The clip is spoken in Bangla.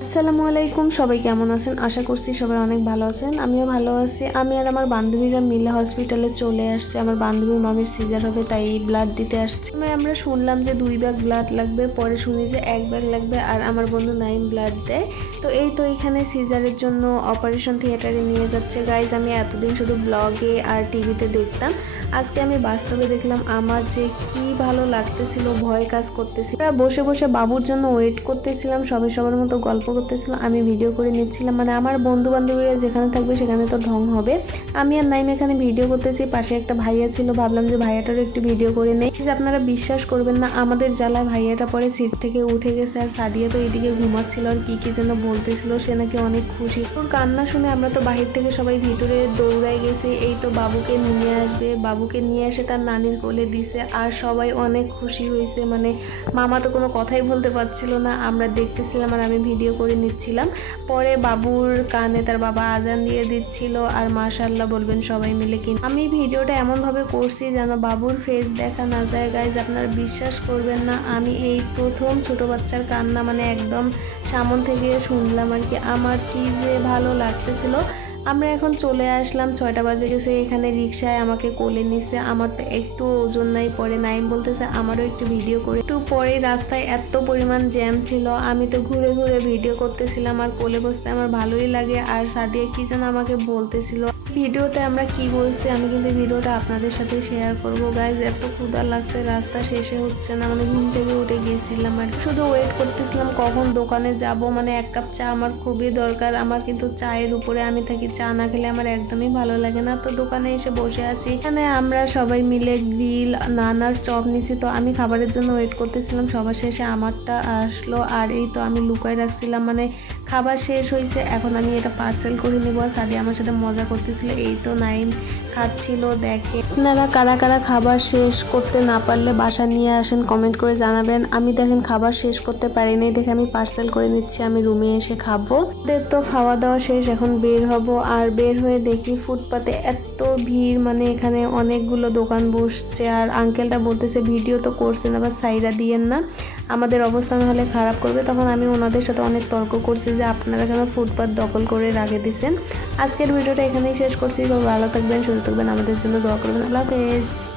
আসসালামু আলাইকুম, সবাই কেমন আছেন? আশা করছি সবাই অনেক ভালো আছেন। আমিও ভালো আছি। আমি আর আমার বান্ধবীরা মিলে হসপিটালে চলে আসছি। আমার বান্ধবীর মামির সিজার হবে, তাই ব্লাড দিতে আসছি। আমরা শুনলাম যে 2 ব্যাগ ব্লাড লাগবে, পরে শুনি যে 1 ব্যাগ লাগবে, আর আমার বন্ধু নাইম ব্লাড দেয়। তো এই তো এখানে সিজারের জন্য অপারেশন থিয়েটারে নিয়ে যাচ্ছে। গাইজ, আমি এতদিন শুধু ব্লগে আর টিভিতে দেখতাম, আজকে আমি বাস্তবে দেখলাম। আমার যে কি ভালো লাগতেছিল, ভয় কাজ করতেছিল। বসে বসে বাবুর জন্য ওয়েট করতেছিলাম, সবাই সবার মতো গল্প করতেছিল, আমি ভিডিও করে নিচ্ছিলাম। মানে আমার বন্ধু বান্ধবীরা যেখানে থাকবে সেখানে তো ঢং হবে। আমি আর নাইম এখানে ভিডিও করতেছি, পাশে একটা ভাইয়া ছিল, ভাবলাম যে ভাইয়াটারও একটু ভিডিও করে নেই। যে আপনারা বিশ্বাস করবেন না, আমাদের জ্বালায় ভাইয়াটা পরে সিট থেকে উঠে গেছে, আর সাদিয়া তো এইদিকে ঘুমাচ্ছিল আর কি কি যেন বলতেছিল। সে নাকি অনেক খুশি। ওর কান্না শুনে আমরা তো বাহির থেকে সবাই ভিতরে দৌড়াই গেছি। এই তো বাবুকে নিয়ে আসবে, বাবুকে নিয়ে এসে তার নানির কোলে দিছে, আর সবাই অনেক খুশি হয়েছে। মানে মামা তো কোনো কথাই বলতে পারছিল না। আমরা দেখতেছিলাম আর আমি ভিডিও করে নিচ্ছিলাম। পরে বাবুর কানে তার বাবা আজান দিয়ে দিচ্ছিল, আর মাশাআল্লাহ বলবেন সবাই মিলে। কিন্তু আমি ভিডিওটা এমনভাবে করছি যেন বাবুর ফেস দেখা না যায়। গাইজ, আপনারা বিশ্বাস করবেন না, আমি এই প্রথম ছোট বাচ্চার কান্না মানে একদম সামন থেকে শুনলাম আর কি। আমার কি যে ভালো লাগতেছিল। আমরা এখন চলে আসলাম, 6টা বাজে গেছে। এখানে রিক্সায় আমাকে কোলে নিছে। আমার তো একটু ওজন নাই। পরে নাইম বলতেছে আমারও একটু ভিডিও করে। একটু পরে রাস্তায় এত পরিমাণ জ্যাম ছিল, আমি তো ঘুরে ঘুরে ভিডিও করতেছিলাম। আর কোলে বসতে আমার ভালোই লাগে। আর সাদিয়া কি যেন আমাকে বলতেছিল। ভিডিওতে আমরা কি বলছি আমি কিন্তু ভিডিওটা আপনাদের সাথে শেয়ার করবো। গাইজ, এত ক্ষুধা লাগছে, রাস্তা শেষে হচ্ছে না। মানে ঘুম থেকে উঠে গেছিলাম আর শুধু ওয়েট করতেছিলাম কখন দোকানে যাব। মানে 1 কাপ চা আমার খুবই দরকার। আমার কিন্তু চায়ের উপরে আমি থাকি, চা না খেলে আমার একদমই ভালো লাগে না। তো দোকানে এসে বসে আছি। এখানে আমরা সবাই মিলে গ্রিল, নানার চপ নিছি। তো আমি খাবারের জন্য ওয়েট করতেছিলাম, সবার শেষে আমারটা আসলো। আর এই তো আমি লুকায় রাখছিলাম, মানে খাবার শেষ হয়েছে, এখন আমি এটা পার্সেল করে নেব। সাদিয়া আমার সাথে মজা করতেছিল। এই তো নাইম খাচ্ছিল। দেখে আপনারা কারা কারা খাবার শেষ করতে না পারলে বাসা নিয়ে আসেন, কমেন্ট করে জানাবেন। আমি দেখেন খাবার শেষ করতে পারিনি, দেখে আমি পার্সেল করে নিচ্ছি, আমি রুমে এসে খাবো। তো খাওয়া দাওয়া শেষ, এখন বের হব। আর বের হয়ে দেখি ফুটপাতে এত ভিড়, মানে এখানে অনেকগুলো দোকান বসছে। আর আঙ্কেলটা বলতেছে ভিডিও তো করছেন, আবার সাইডা দিয়েন না, আমাদের অবস্থান হলে খারাপ করবে। তখন আমি ওনাদের সাথে অনেক তর্ক করছি যে আপনারা কেন ফুটপাত দখল করে রেখে দিচ্ছেন। আজকের ভিডিওটা এখানেই শেষ করছি। ভালো থাকবেন, সুস্থ থাকবেন, আমাদের জন্য দোয়া করবেন। আল্লাহ হাফেজ।